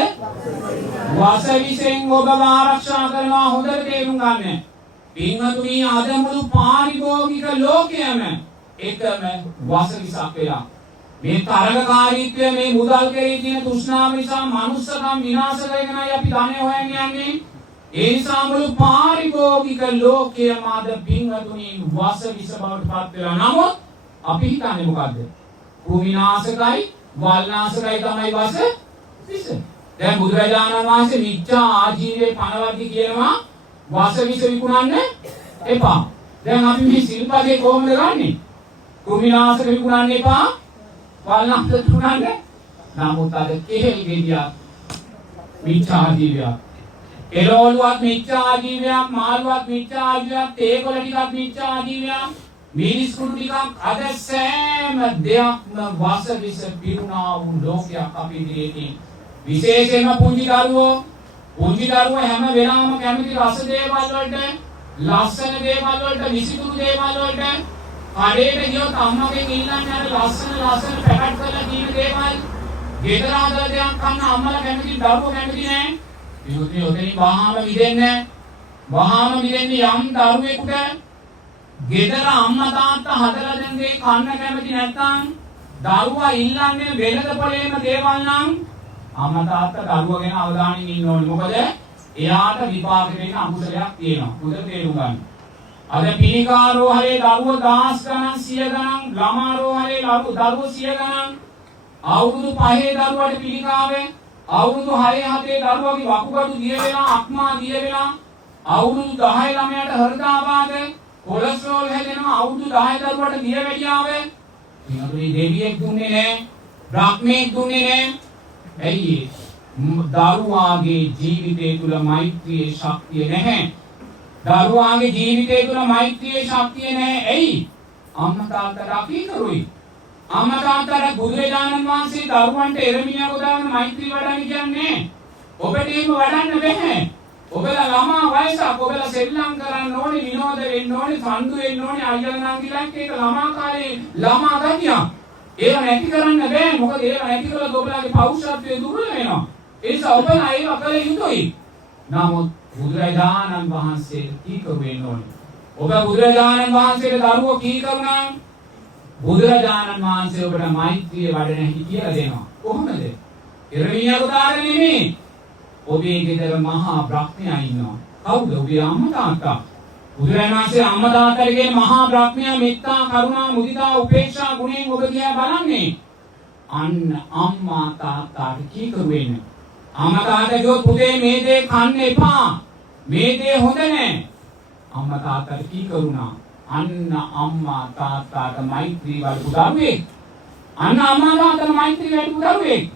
වසවිසෙන් ඔබව ආරක්ෂා කරනවා. හොඳට තේරුම් ගන්න. පින්වතුනි, අද මුළු පාරිභෝගික ලෝකයේම එකම වසවිසක් වෙලා. මේ තරගකාරීත්වය, මේ මුදල් කෙරෙහි තියෙන තෘෂ්ණාව නිසා මනුස්සකම් විනාශ කරගෙනයි අපි ධනය හොයන්න යන්නේ. ඒ නිසා මුළු පාරිභෝගික ලෝකයම අද පින්වතුනි වසවිස බවට පත් වෙලා. නමුත් අපි හිතන්නේ මොකද්ද? කුවිනාශකයි, වල්නාශකයි තමයි වසවිස. දැන් බුදුරජාණන් වහන්සේ මිච්ඡා ආජීවයේ පනවද්දි කියනවා වසවිස විකුණන්න එපා. දැන් අපි මේ සිල්පදේ කොහොමද ගන්නෙ? කුවිනාශක විකුණන්න එපා, වල්නාශක විකුණන්න. නමුත් අද කෙහෙල් ගෙඩියක් මිච්ඡා ආජීවයක්, එළවලුවක් මිච්ඡා ආජීවයක්, මාළුවක් මිච්ඡා ආජීවයක්, තේකොළ ටිකක් මිච්ඡා ආජීවයක්, මිරිස් කුඩු ටිකක්, අද සෑම දෙයක්ම වසවිස පිරුණා වූ ලෝකයක් අපි ඉදිරියේ. විශේෂයෙන්ම පුංචි දරුවෝ හැම වෙලාවම කැමති රස දේවල් වලට, ලස්සන දේවල් වලට, විසිතුරු දේවල් වලට. කඩේට ගියොත් අම්මගෙන් ඉල්ලන්නේ අර ලස්සන පැකට් කරලා තියෙන දේවල්. ගෙදර හදලා දෙයක් කන්න අම්මලා කැමති, දරුවෝ කැමති නෑ. විමුක්තිය ඔතනින් වහාම මිදෙන්නේ යම් දරුවෙකුට ගෙදර අම්මා තාත්තා හදලා දෙන දේ කන්න කැමති නැත්නම්, දරුවා ඉල්ලන්නේ වෙළඳපොළේම දේවල් නම් අම්මා තාත්තා දරුවා ගැන අවධානයෙන් ඉන්න ඕනේ. මොකද එයාට විපාක දෙන්න අකුසලයක් තියෙනවා. හොඳට තේරුම් ගන්න. අද පිළිකාරෝහලේ දරුවෝ 10 ගණන් 100 ගණන්, ළමාරෝහලේ දරුවෝ 100 ගණන්, අවුරුදු 5 දරුවට පිළිකාවේ, අවුරුදු 6-7 දරුවගේ වකුගඩු දිය වෙලා, අක්මා දිය වෙලා, අවුරුදු 10 ළමයාට හෘදයාබාධ, කොලෙස්ටරෝල් හැදෙනවා, අවුරුදු 10 දරුවට දියවැඩියාව. මේ දෙවියෙක් දුන්නේ නැහැ, බ්‍රහ්මෙක් දුන්නේ නැහැ. ඇයි? දරුවාගේ ජීවිතය තුල මෛත්‍රියේ ශක්තිය නැහැ. දරුවාගේ ජීවිතය තුල මෛත්‍රියේ ශක්තිය නැහැ. ඇයි? අම්මා තාත්තා රකිකරුයි. අම්මා තාත්තාට බුදුරජාණන් වහන්සේ දරුවන්ට එරමිනියා ගොඩාගෙන මෛත්‍රී වඩන්න කියන්නේ. ඔබට එහෙම වඩන්න බැහැ. ඔබලා ළමා වයසක්, ඔබලා සෙල්ලම් කරන්න ඕනේ, විනෝද වෙන්න ඕනේ, සම්දු වෙන්න ඕනේ, අයියලා නංගිලක් ඒක ළමා කාලේ ළමා ගතිය. ඒක නැති කරන්න බෑ. මොකද ඒක නැති කළොත් ඔබලාගේ පෞරුෂත්වය දුර්වල වෙනවා. ඒ නිසා ඔබලා ඒක කළ යුතුයි. නමුත් බුදුරජාණන් වහන්සේ කීකරු වෙන්න ඕනේ. ඔබ බුදුරජාණන් වහන්සේට දරුවෝ කීකරුණා, බුදුරජාණන් වහන්සේ ඔබට මෛත්‍රිය වඩන හැටි කියලා දෙනවා. කොහොමද? එරමිනියා උදාහරණ නෙමෙයි. ඔබේ ගෙදර මහා බ්‍රහ්මයා ඉන්නවා. කවුද? ඔබේ අම්මා තාත්තා. බුදුරජාණන් වහන්සේ අම්මා තාත්තාට කියන මහා බ්‍රහ්මයා මෙත්තා, කරුණා, මුදිතා, උපේක්ෂා ගුණයෙන් ඔබ දිහා බලන්නේ. අන්න අම්මා තාත්තාට කීකරු වෙන්න. අම්මා තාත්තා කිව්වොත් පුතේ මේ දේ කන්න එපා, මේ දේ හොඳ නෑ. අම්මා තාත්තාට කීකරුණා. අන්න අම්මා තාත්තාට මෛත්‍රී වඩපු දරුවෙක්. අන්න අම්මා තාත්තාට මෛත්‍රී වඩපු දරුවෙක්.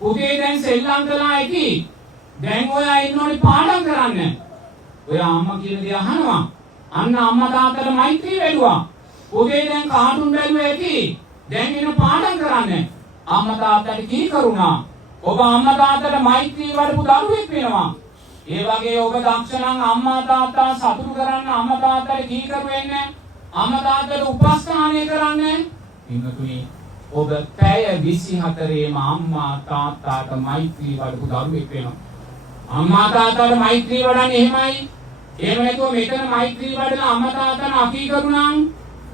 පුතේ දැන් සෙල්ලම් කළා ඇති. දැන් ඔයා ඉන්න ඕනේ පාඩම් කරන්න. ඔයා අම්මා කියන දේ අහනවා. අන්න අම්මා තාත්තට මෛත්‍රී වැඩුවා. පුතේ දැන් කාටුන් බැලුවා ඇති. දැන් ඉන්න පාඩම් කරන්න. අම්මා තාත්තට කීකරුණා. ඔබ අම්මා තාත්තට මෛත්‍රී වඩපු දරුවෙක් වෙනවා. ඒ වගේ ඔබ දක්ෂ නම් අම්මා තාත්තා සතුටු කරන්න අම්මා තාත්තට කීකරු වෙන්න. අම්මා තාත්තට උපස්ථානය කරන්න. ඉන්නතුනි ඔබ පැය 24ේම අම්මා තාත්තාට මෛත්‍රී වඩපු දරුවෙක් වෙනවා. අම්මා තාත්තාට මෛත්‍රී වඩන්නේ එහෙමයි. එහෙම නැතුව මෙතන මෛත්‍රී වඩලා අම්මා තාත්තාට අකීකරු නම්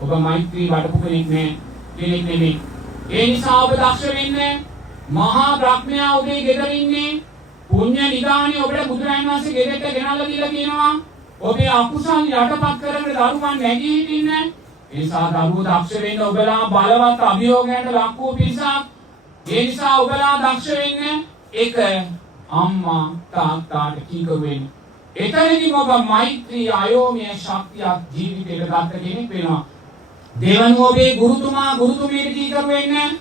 ඔබ මෛත්‍රී වඩපු කෙනෙක් නෙමෙයි. ඒ නිසා ඔබ දක්ෂ වෙන්න. මහා බ්‍රහ්මයා ඔබේ ගෙදර ඉන්නේ. පුණ්‍ය නිදානේ ඔබට බුදුරජාණන් වහන්සේ ගෙදරට ගෙනල්ලා දීලා කියනවා. ඔබේ අකුසල් යටපත් කරගෙන දරුවන් නැගී හිටින්න. ඒ නිසා දරුවෝ දක්ෂ වෙන්න ඔබලා බලවත් අභියෝගයකට ලක් වූ පිරිසක්. ඒ නිසා ඔබලා දක්ෂ වෙන්න. එක අම්මා තාත්තාට කීකරු වෙන්න. එතනදී ඔබ මෛත්‍රී අයෝමය ශක්තියක් ජීවිතේට ගන්න කෙනෙක් වෙනවා. දෙවනුව ඔබේ ගුරුතුමා ගුරුතුමියට කීකරු වෙන්න.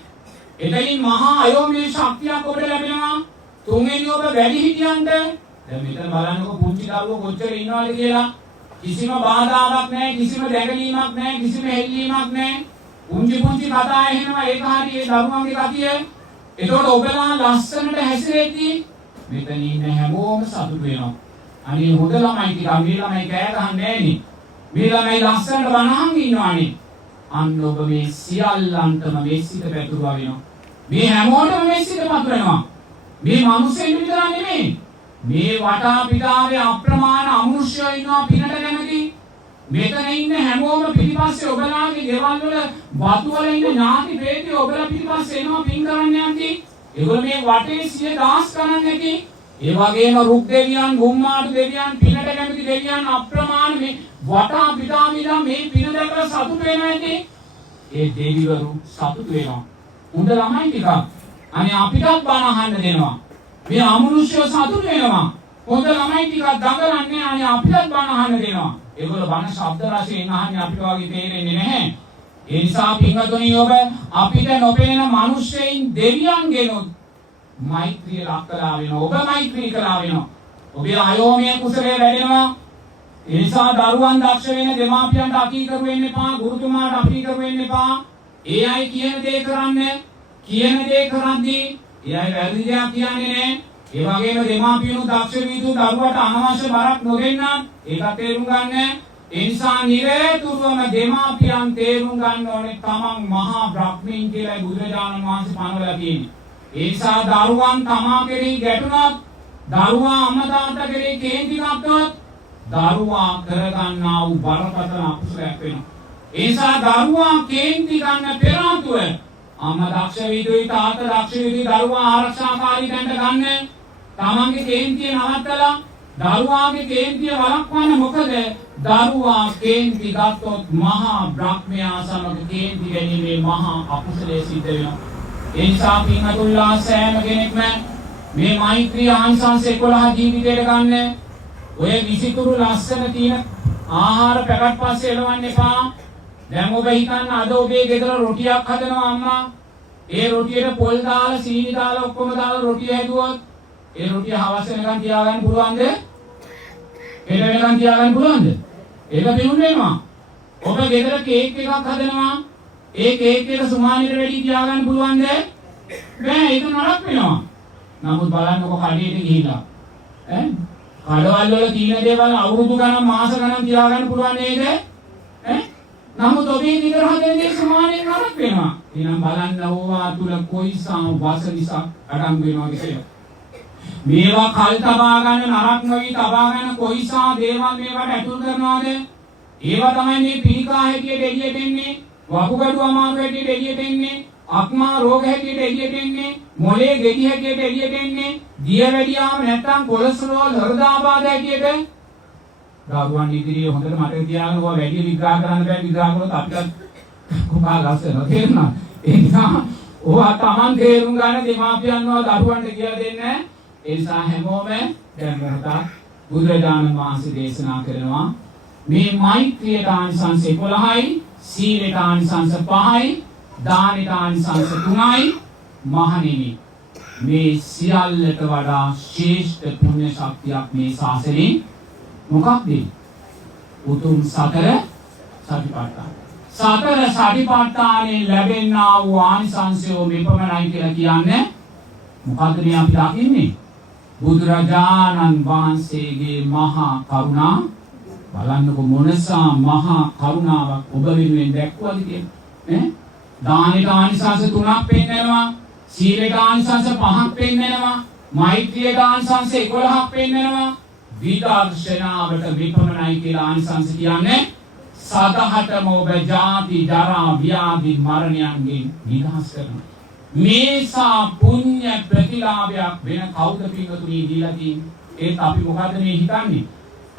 එතනින් මහා අයෝමය ශක්තියක් ඔබට ලැබෙනවා. තුන්වෙනි ඔබ වැඩිහිටියන්ට දැන් මෙතන බලන්නකො පුංචි දරුවෝ කොච්චර ඉන්නවද කියලා. කිසිම බාධාවක් නැහැ, කිසිම දැකීමක් නැහැ, කිසිම හෙල්ලීමක් නැහැ. පුංචි කතා එහෙනවා ඒක හරිය ඒ දරුවන්ගේ කතිය. ඒතකොට ඔබලා ලස්සනට හැසිරෙද්දී මෙතන ඉන්න හැමෝම සතුටු වෙනවා. අනේ හොඳ ළමයි කියලා මේ ළමයි කෑ ගහන්නේ නැහෙනි. මේ ළමයි ලස්සනට බනහන් ඉන්නවානේ. අන්න ඔබ මේ සියල්ලන්ටම මේ සිත පැතුරුවා වෙනවා. මේ හැමෝටම මේ සිත පතුරනවා. මේ මිනිස්සුන් විතර නෙමෙයි. මේ වටා පිටාවේ අප්‍රමාණ අමනුෂ්‍යයෝ ඉන්නවා පිනට කැමති. මෙතන ඉන්න හැමෝම පිටිපස්සේ ඔබලාගේ ගෙවල් වල වතු වල ඉන්න ඥාති ප්‍රේතය ඔබලා පිටිපස්සේ එනවා පින් කරන්න යන්ති. ඒගොල්ලෝ මේ වටේ 100,000 ගණන් නැති. ඒ වගේම රුක් දෙවියන්, ගුම්මාටු දෙවියන්, පිනට කැමති දෙවියන් අප්‍රමාණ මේ වටා පිටාවිලා මේ පින දැකලා සතුටු වෙනවා ඇති. ඒ දෙවිවරු සතුටු වෙනවා. උඹ ළමයි ටිකක් අනේ අපිටත් බණ අහන්න දෙනවා. මේ අමනුෂ්‍යව සතුටු වෙනවා. හොඳ ළමයි ටිකක් දඟලන්නේ අනේ අපිටත් බණ අහන්න දෙනවා. ඒගොල්ලෝ බණ ශබ්ද රසයෙන් අහන්නේ අපිට වගේ තේරෙන්නේ නැහැ. ඒ නිසා පින්වතුනි ඔබ අපිට නොපෙනෙන මිනිස්සෙයින් දෙවියන් ගෙනුත් මෛත්‍රිය ලක්කලා වෙනවා. ඔබ මෛත්‍රී කළා වෙනවා. ඔබේ අයෝමය කුසලයේ වැඩෙනවා. ඒ නිසා දරුවන් දක්ෂ වෙන දෙමාපියන්ට අකීකරු වෙන්න එපා. ගුරුතුමාට අකීකරු වෙන්න එපා. ඒ අය කියන දේ කරන්න. කියන දේ කරද්දී ඒ අය වැරදි දෙයක් කියන්නේ නැහැ. ඒ වගේම දෙමාපියන්ු දක්ෂ වීතු දරුවට අනවශ්‍ය බරක් නොදෙන්න ඒකත් තේරුම් ගන්න. ඒ නිසා නිරේතුරුවම දෙමාපියන් තේරුම් ගන්න ඕනේ තමන් මහා බ්‍රහ්මීන් කියලා බුදුරජාණන් වහන්සේ පනවලා තියෙන්නේ. ඒ නිසා දරුවන් තමා කෙරෙහි ගැටුණොත්, දරුවා අම්මා තාත්තා කෙරෙහි කේන්ති ගත්තොත්, දරුවා කරගන්නා වූ බරපතල අකුසලයක් වෙනවා. ඒ නිසා දරුවා කේන්ති ගන්න පෙර ආතුව අම්මා දක්ෂ වීදුයි තාත්තා දක්ෂ වීදුයි දරුවා ආරක්ෂාකාරී තැනට ගන්න. තමන්ගේ කේන්තිය නවත්තලා දරුවාගේ කේන්තිය වළක්වන්න. මොකද දරුවා කේන්ති ගත්තොත් මහා බ්‍රහ්මයා සමග කේන්ති ගැනීමේ මහා අකුසලයේ සිද්ධ වෙනවා. ඒ නිසා පින්වතුන්ලා සෑම කෙනෙක්ම මේ මෛත්‍රී ආනිසංස 11 ජීවිතයට ගන්න. ඔය විසිතුරු ලස්සන තියෙන ආහාර පැකට් පස්සේ එලවන්න එපා. දැන් ඔබ හිතන්න අද ඔබේ ගෙදර රොටියක් හදනවා අම්මා. ඒ රොටියට පොල් දාලා සීනි දාලා ඔක්කොම දාලා රොටිය හැදුවොත් ඒ රොටිය හවස වෙනකන් තියාගන්න පුළුවන්ද? හෙට වෙනකන් තියාගන්න පුළුවන්ද? ඒක පිරුම් වෙනවා. ඔබ ගෙදර කේක් එකක් හදනවා. ඒ කේක් එක සුමානෙට වැඩි තියාගන්න පුළුවන්ද? බෑ ඒක නරක වෙනවා. නමුත් බලන්නකො කඩේට ගිහිලා කඩවල් වල තියෙන දේවල් අවුරුදු ගණන් මාස ගණන් තියාගන්න පුළුවන් නේද? නමුත් ඔබේ ගෙදර හදන දේ සුමානෙට නරක වෙනවා. එහෙනම් බලන්න ඕවා තුල කොයිසම් වාසනිසක් අඩංගු වෙනවද කියලා. මේවා කල් තබා ගන්න නරක නොවි තබා ගන්න කොයිසා දේවල් මේවට ඇතුල් කරනවාද? ඒවා තමයි මේ පිළිකා හැටියට එළියට එන්නේ. වකුගඩු අමාරු හැටියට එළියට එන්නේ. අක්මා රෝග හැටියට එළියට එන්නේ. මොලේ ගෙඩි හැටියට එළියට එන්නේ. දිය වැඩියාම නැත්නම් කොලෙස්ටරෝල් හෘදාබාධ හැටියට. දරුවන් ඉදිරියේ හොඳට මතක තියාගන්න ඕවා වැඩි විග්‍රහ කරන්න බෑ. විග්‍රහ කරොත් අපිට කුපා ගස්සනවා. තේරුණා? ඒ නිසා ඕවා Taman තේරුම් ගන්න දෙමාපියන්ව දරුවන්ට කියලා දෙන්නේ. ඒ නිසා හැමෝම දැන් රහතා බුදුරජාණන් වහන්සේ දේශනා කරනවා මේ මෛත්‍රියට ආනිසංස 11යි, සීලයට ආනිසංස 5යි, දානෙට ආනිසංස 3යි. මහණෙනි මේ සියල්ලට වඩා ශ්‍රේෂ්ඨ පුණ්‍ය ශක්තියක් මේ ශාසනයේ මොකක්ද? උතුම් සතර සතිපට්ඨාන. සතර සතිපට්ඨානෙන් ලැබෙනා වූ ආනිසංසය මෙපමණයි කියලා කියන්නේ මොකද්ද මේ අපි දකින්නේ? බුදුරජාණන් වහන්සේගේ මහා කරුණා බලන්නකො මොනසා මහා කරුණාවක් ඔබ වෙනුවෙන් දැක්වුවද කියලා ඈ දානෙට ආනිසංස 3ක් පෙන්නනවා සීලේට ආනිසංස 5ක් පෙන්නනවා මෛත්‍රියට ආනිසංස 11ක් පෙන්නනවා විදර්ශනාවට විපමනයි කියලා ආනිසංස කියන්නේ සදහටම ඔබ ජාති ජරා ව්‍යාධි මරණයන්ගෙන් නිදහස් කරනවා මේසා පුණ්‍ය ප්‍රතිලාභයක් වෙන කවුද පින්වතුනි දීලා තියෙන්නේ ඒත් අපි මොකද්ද මේ හිතන්නේ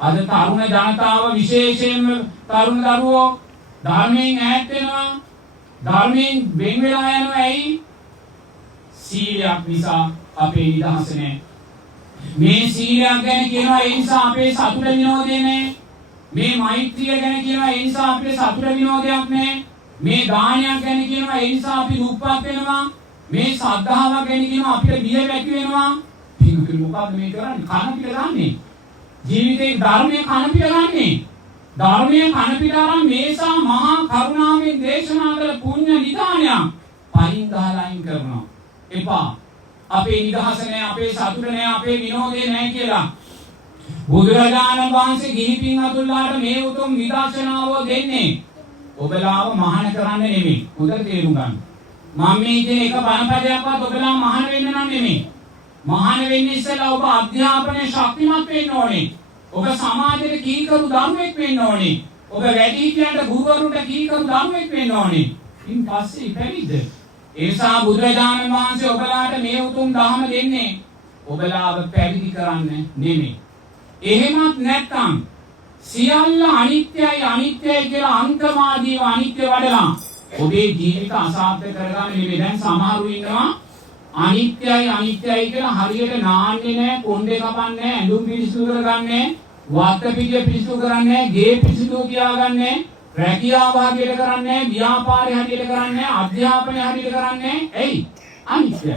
අද තරුණ ජනතාව විශේෂයෙන්ම තරුණ දරුවෝ ධර්මයෙන් ඈත් වෙනවා ධර්මයෙන් වෙන් වෙලා යනවා ඇයි සීලයක් නිසා අපේ නිදහස නැහැ මේ සීලයක් ගැන කියනවා ඒ නිසා අපේ සතුට විනෝදේ නැහැ මේ මෛත්‍රිය ගැන කියනවා ඒ නිසා අපේ සතුට විනෝදයක් නැහැ මේ දානයක් ගැන කියනවා ඒ නිසා අපි දුක්පත් වෙනවා මේ ශ්‍රද්ධාවක් ගැන කියනවා අපිට බිය වැටි වෙනවා පින්තුනි මොකද්ද මේ කරන්නේ කන පිට ගන්නේ ජීවිතේ ධර්මයේ කන පිට ගන්නේ ධර්මයේ කන පිට අරන් මේසා මහා කරුණාවෙන් දේශනා කළ පුණ්‍ය නිදානයක් පයින් ගහලා අයින් කරනවා එපා අපේ නිදහස නැහැ අපේ සතුට නැහැ අපේ විනෝදේ නැහැ කියලා බුදුරජාණන් වහන්සේ ගිහි පින්වතුන්ලාට මේ උතුම් විදර්ශනාව දෙන්නේ ඔබලාව මහාන කරන්න නෙමෙයි හොඳට තේරුම් ගන්න මම මේ කියන එක බණපදයක්වත් ඔබලා මහාන වෙන්න නම් නෙමෙයි මහාන වෙන්න ඉස්සෙල්ලා ඔබ අධ්‍යාපනයේ ශක්තිමත් වෙන්න ඕනේ ඔබ සමාජයේ කීකරු දරුවෙක් වෙන්න ඕනේ ඔබ වැඩිහිටියන්ට ගුරුවරුන්ට කීකරු දරුවෙක් වෙන්න ඕනේ ඉන් පස්සේ පැවිද්ද ඒසා බුදුරජාණන් වහන්සේ ඔබලාට මේ උතුම් ධර්ම දෙන්නේ ඔබලාව පැවිදි කරන්න නෙමෙයි එහෙමත් නැත්නම් සියල්ල අනිත්‍යයි අනිත්‍යයි කියලා අන්තවාදීව අනිත්‍ය වඩලා ඔබේ ජීවිත අසාර්ථක කරගන්න නෙමෙයි දැන් සමහරු ඉන්නවා අනිත්‍යයි අනිත්‍යයි කියලා හරියට නාන්නේ නැහැ කොණ්ඩේ කපන්නේ නැහැ ඇඳුම් පිරිසිදු කරගන්නේ වාත පිටිය පිරිසිදු කරන්නේ ගේ පිරිසිදු තියාගන්නේ රැකියාව හරියට කරන්නේ ව්‍යාපාරය හරියට කරන්නේ අධ්‍යාපනය හරියට කරන්නේ එයි අනිත්‍යයි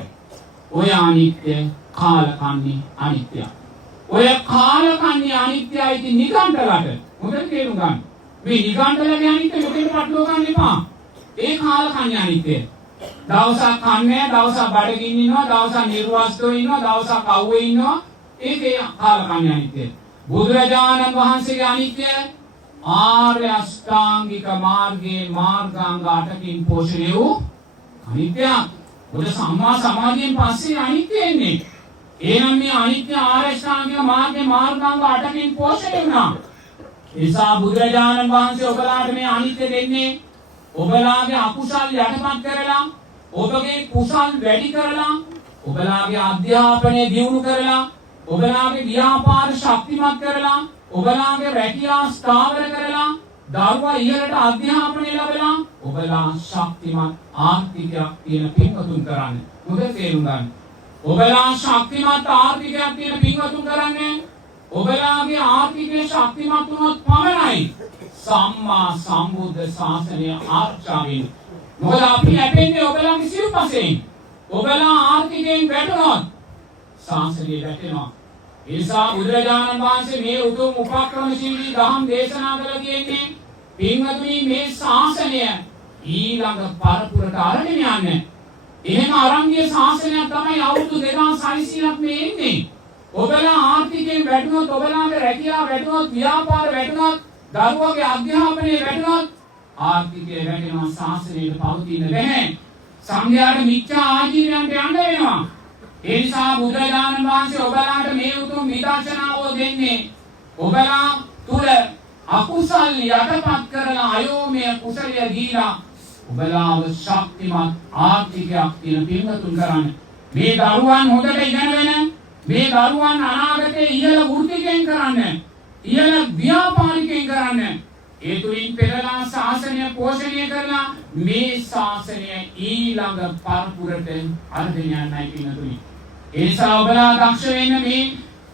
ඔය අනිත්‍ය කාලකන්ණි අනිත්‍යයි ඔය කාලකන්ණි අනිත්‍යයි ඉතින් නිගණ්ඨලට හොඳට තේරුම් ගන්න මේ නිගණ්ඨලගේ අනිත්‍ය මෙතෙන් පටලවා ගන්න එපා ඒ කාලකන්ණි අනිත්‍ය දවසක් කන්නේ දවසක් බඩගින්න ඉන්නවා දවසක් නිර්වස්තව ඉන්නවා දවසක් අවුවේ ඉන්නවා ඒකේ කාලකන්ණි අනිත්‍ය බුදුරජාණන් වහන්සේගේ අනිත්‍ය ආර්ය අෂ්ටාංගික මාර්ගයේ මාර්ගාංග 8කින් පෝෂණය වූ අනිත්‍යයක් ඔය සම්මා සමාධියෙන් පස්සේ අනිත්‍ය එන්නේ එහෙනම් මේ අනිත්‍ය ආර්ය අෂ්ටාංගික මාර්ගයේ මාර්ගාංග 8කින් පෝෂණය වුණා ඒසා බුදුරජාණන් වහන්සේ ඔබලාට මේ අනිත්‍ය දෙන්නේ ඔබලාගේ අකුසල් යටපත් කරලා ඔබගේ කුසල් වැඩි කරලා ඔබලාගේ අධ්‍යාපනය දියුණු කරලා ඔබලාගේ ව්‍යාපාර ශක්තිමත් කරලා ඔබලාගේ රැකියාව ස්ථාවර කරලා දරුවා ඉහළට අධ්‍යාපනය ලැබලා ඔබලා ශක්තිමත් ආර්ථිකයක් තියෙන පින්වතුන් කරන්න මොකද තේරුම් ගන්න ඔබලා ශක්තිමත් ආර්ථිකයක් තියෙන පින්වතුන් කරන්නේ ඔබලාගේ ආර්ථිකය ශක්තිමත් වුණොත් පමණයි සම්මා සම්බුද්ධ ශාසනය ආරක්ෂාවෙන් මොකද අපි හැපෙන්නේ ඔබලාගේ සිව්පසෙන් ඔබලා ආර්ථිකයෙන් වැටුණොත් ශාසනය වැටෙනවා ඒසා බුදුරජාණන් වහන්සේ මේ උතුම් උපක්‍රමශීලී ධම් දේශනා කළ තියෙන්නේ පින්වතුනි මේ ශාසනය ඊළඟ පරපුරට අරගෙන යන්න එහෙම අරංගිය ශාසනයක් තමයි අවුරුදු 2600ක් මේ ඉන්නේ ඔබලා ආර්ථිකයෙන් වැටුණොත් ඔබලාගේ රැකියාව වැටුණොත් ව්‍යාපාර වැටුණොත් දරුවගේ අධ්‍යාපනය වැටුණොත් ආර්ථිකය වැටෙනවා ශාසනයට පවතින්න බැහැ සංඝයාට මිච්ඡා ආජීවයන්ට යන්න වෙනවා ඒ නිසා බුදුරජාණන් වහන්සේ ඔබලාට මේ උතුම් විදර්ශනාව දෙන්නේ ඔබලා තුල අකුසල් යටපත් කරලා අයෝමය කුසලය දීලා ඔබලාව ශක්තිමත් ආර්ථිකයක් තියෙන පින්වතුන් කරන්න මේ දරුවන් හොඳට ඉගෙනගෙන මේ දරුවන් අනාගතයේ ඉහළ වෘත්තිකෙන් කරන්න ඉහළ ව්‍යාපාරිකෙන් කරන්න ඒ තුලින් පෙරලා ශාසනය පෝෂණය කරලා මේ ශාසනය ඊළඟ පරපුරට අරගෙන යන්නයි පින්වතුනි ඒ නිසා ඔබලා දක්ෂ වෙන්න මේ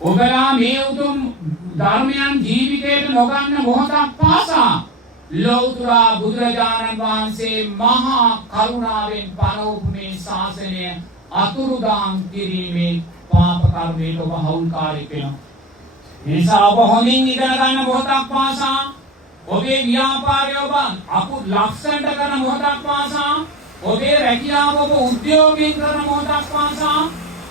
ඔබලා මේ උතුම් ධර්මයන් ජීවිතයට නොගන්න මොහොතක් පාසා ලෞතර බුදුරජාණන් වහන්සේ මහා කරුණාවෙන් පනවපු මේ ශාසනය අතුරුදාන් කිරීමේ පාප කර්මයට ඔබ හවුල්කාරයෙක් වෙනවා. ඒ නිසා ඔබ හොඳින් ඉගෙන ගන්න මොහොතක් පාසා ඔබේ ව්‍යාපාරය ඔබ ලක්ෂණට කරන මොහොතක් පාසා ඔබේ රැකියාව ඔබ උද්‍යෝගයෙන් කරන මොහොතක් පාසා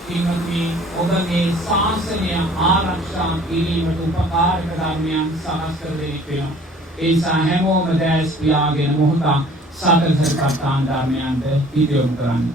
පින්වත්නි ඔබගේ ශාසනය ආරක්ෂා කිරීමට උපකාරක ධර්මයන් සකස් කර දෙනෙක් වෙනවා. ඒ නිසා හැමෝම දැස් පියාගෙන මොහොතක් සතර සතිපට්ඨාන ධර්මයන්ට හිත යොමු කරන්න.